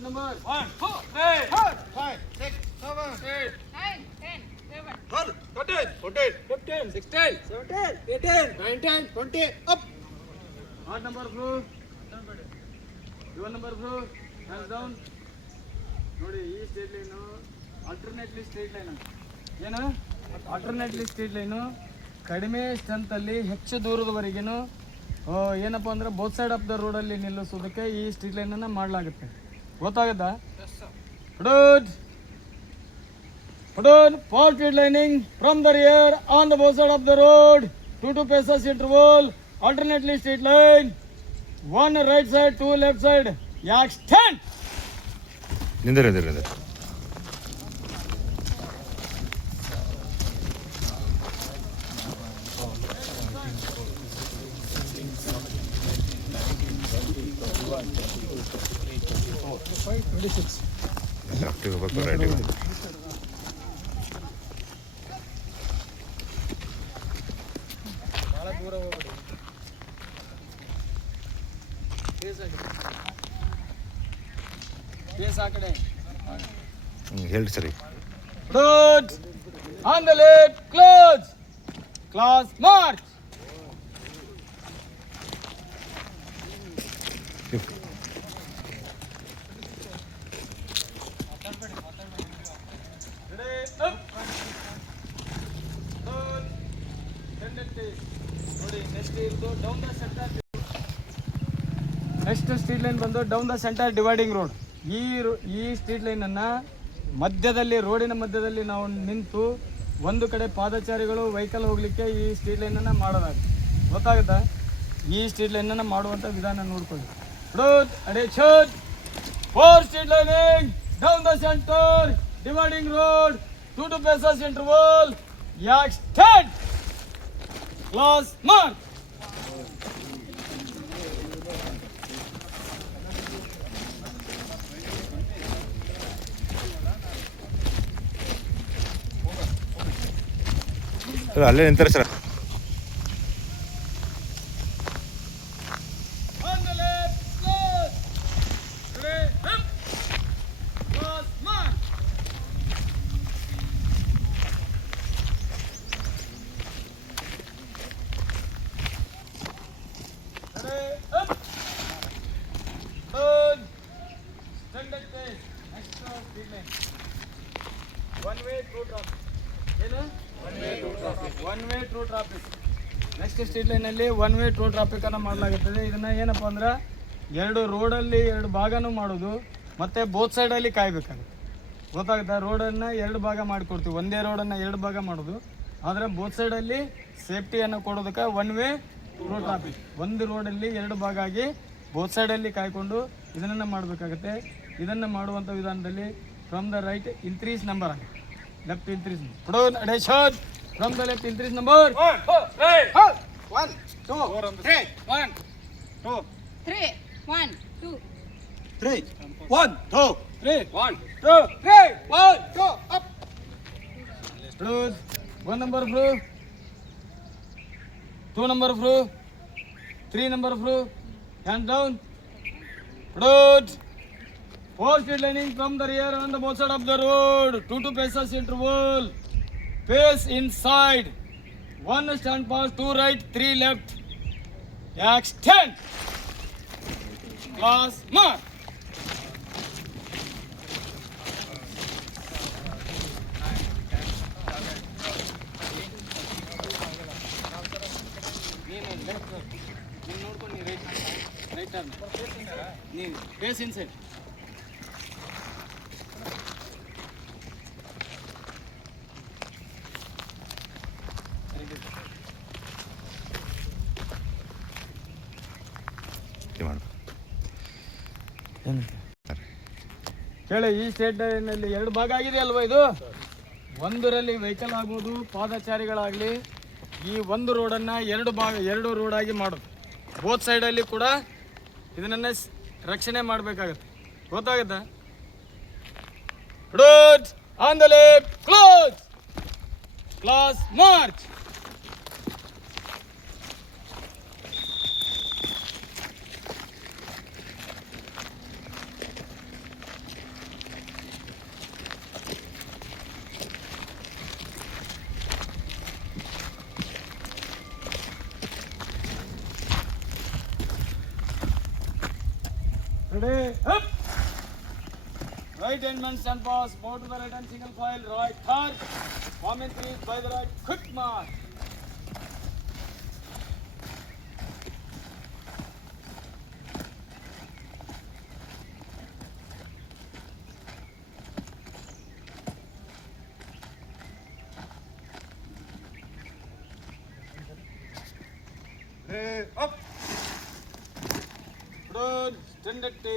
Road number 1, 2, 3, 4, 5, 6, 7, 8, 9, 10, 11. 12, 13, 14, 15, 16, 17, 18, 19, 20, up. Odd number bro. Even number bro. Hands down. ನೋಡಿ ಈ straight line ಆಲ್ಟರ್ನೇಟ್ಲಿ straight line ಅಂತ ಏನು ಆಲ್ಟರ್ನೇಟ್ಲಿ straight line ಕಡಿಮೆ ಸ್ಟ್ರೆಂತಲ್ಲಿ ಹೆಚ್ಚು ದೂರದವರೆಗೇನು ಏನಪ್ಪ ಅಂದ್ರೆ ಬೋತ್ ಸೈಡ್ ಆಫ್ ದ ರೋಡಲ್ಲಿ ನಿಲ್ಲಿಸೋದಕ್ಕೆ ಈ ಸ್ಟ್ರೀಟ್ ಲೈನನ್ನು ಮಾಡಲಾಗುತ್ತೆ ಗೊತ್ತಾಗುತ್ತಾ ಹುಡೂನ್ for street lining from the rear on the both side of the road 2 paces interval alternately straight line 1 right side 2 left side extend ನಿಂದರೆ ಲೆಫ್ಟಿಗೆ ಹೋಗ್ಬೇಕು ರೈಟಿಗೆ ಭಾಳ ದೂರ ಹೋಗ್ಬೇಡಿ ಕೇಸ್ ಆ ಕಡೆ ಹೇಳಿ ಸರಿ Good. On the left, close. Class march. Ready, up. Good. Tendency. ನೋಡಿ next ಇದು down the center next street line ಬಂದು down the center dividing road ಈ ಸ್ಟ್ರೀಟ್ ಲೈನನ್ನು ಮಧ್ಯದಲ್ಲಿ ರೋಡಿನ ಮಧ್ಯದಲ್ಲಿ ನಾವು ನಿಂತು ಒಂದು ಕಡೆ ಪಾದಚಾರಿಗಳು ವೆಹಿಕಲ್ ಹೋಗಲಿಕ್ಕೆ ಈ ಸ್ಟ್ರೀಟ್ ಲೈನನ್ನು ಮಾಡೋದಾಗುತ್ತೆ ಗೊತ್ತಾಗುತ್ತಾ ಈ ಸ್ಟ್ರೀಟ್ ಲೈನನ್ನು ಮಾಡುವಂಥ ವಿಧಾನ ನೋಡ್ಕೊಳ್ಳಿ attention for street lining down the center dividing road 2 paces interval extend class march ಅಲ್ಲೇ ನಿಂತಾರೆ sir on the left close ready up class march ready up turn standard pace extra speed lane one way through traffic ಏನು one way true traffic next street ಲೈನಲ್ಲಿ one way true ಟ್ರಾಫಿಕನ್ನು ಮಾಡಲಾಗುತ್ತದೆ ಇದನ್ನು ಏನಪ್ಪ ಅಂದ್ರೆ ಎರಡು ರೋಡಲ್ಲಿ ಎರಡು ಭಾಗನೂ ಮಾಡೋದು ಮತ್ತು ಬೋತ್ ಸೈಡಲ್ಲಿ ಕಾಯಬೇಕಾಗುತ್ತೆ ಗೊತ್ತಾಗುತ್ತಾ ರೋಡನ್ನು ಎರಡು ಭಾಗ ಮಾಡಿಕೊಡ್ತೀವಿ ಒಂದೇ ರೋಡನ್ನು ಎರಡು ಭಾಗ ಮಾಡೋದು ಆದರೆ ಬೋತ್ ಸೈಡಲ್ಲಿ ಸೇಫ್ಟಿಯನ್ನು ಕೊಡೋದಕ್ಕೆ ಒನ್ ವೇ ಟ್ರೂ ಟ್ರಾಫಿಕ್ ಒಂದು ರೋಡಲ್ಲಿ ಎರಡು ಭಾಗ ಆಗಿ ಬೋತ್ ಸೈಡಲ್ಲಿ ಕಾಯ್ಕೊಂಡು ಇದನ್ನು ಮಾಡಬೇಕಾಗುತ್ತೆ ಇದನ್ನು ಮಾಡುವಂಥ ವಿಧಾನದಲ್ಲಿ from the right increase number ಆಗುತ್ತೆ left increase put on addition from the left increase number 1, 2, 3, 1 2 3 1 2 3, 1, 2. 3 1 2 3 1, 2 3 1 2 up close 1 number bro 2 number bro 3 number bro hand down close 4 street lining from the rear on the both side of the road 2 paces interval face inside 1 stand pass 2 right 3 left extend class march ನೀನು ನೋಡ್ಕೊಂಡು right turn ನೀನು face inside ಕೇಳಿ ಈ ಸ್ಟೇಟ್ನಲ್ಲಿ ಎರಡು ಭಾಗ ಆಗಿದೆ ಅಲ್ವಾ ಇದು ಒಂದರಲ್ಲಿ ವೆಹಿಕಲ್ ಆಗ್ಬೋದು ಪಾದಚಾರಿಗಳಾಗಲಿ ಈ ಒಂದು ರೋಡನ್ನು ಎರಡು ರೋಡಾಗಿ ಮಾಡೋದು ಬೋತ್ ಸೈಡಲ್ಲಿ ಕೂಡ ಇದನ್ನು ರಕ್ಷಣೆ ಮಾಡಬೇಕಾಗತ್ತೆ ಗೊತ್ತಾಗುತ್ತಾ road on the left close class March Ready? Up! Right hand man stand pass. Move to the right hand single file. Right third. Form in three by the right. Quick mark. Ready, up. Good. Standard taste.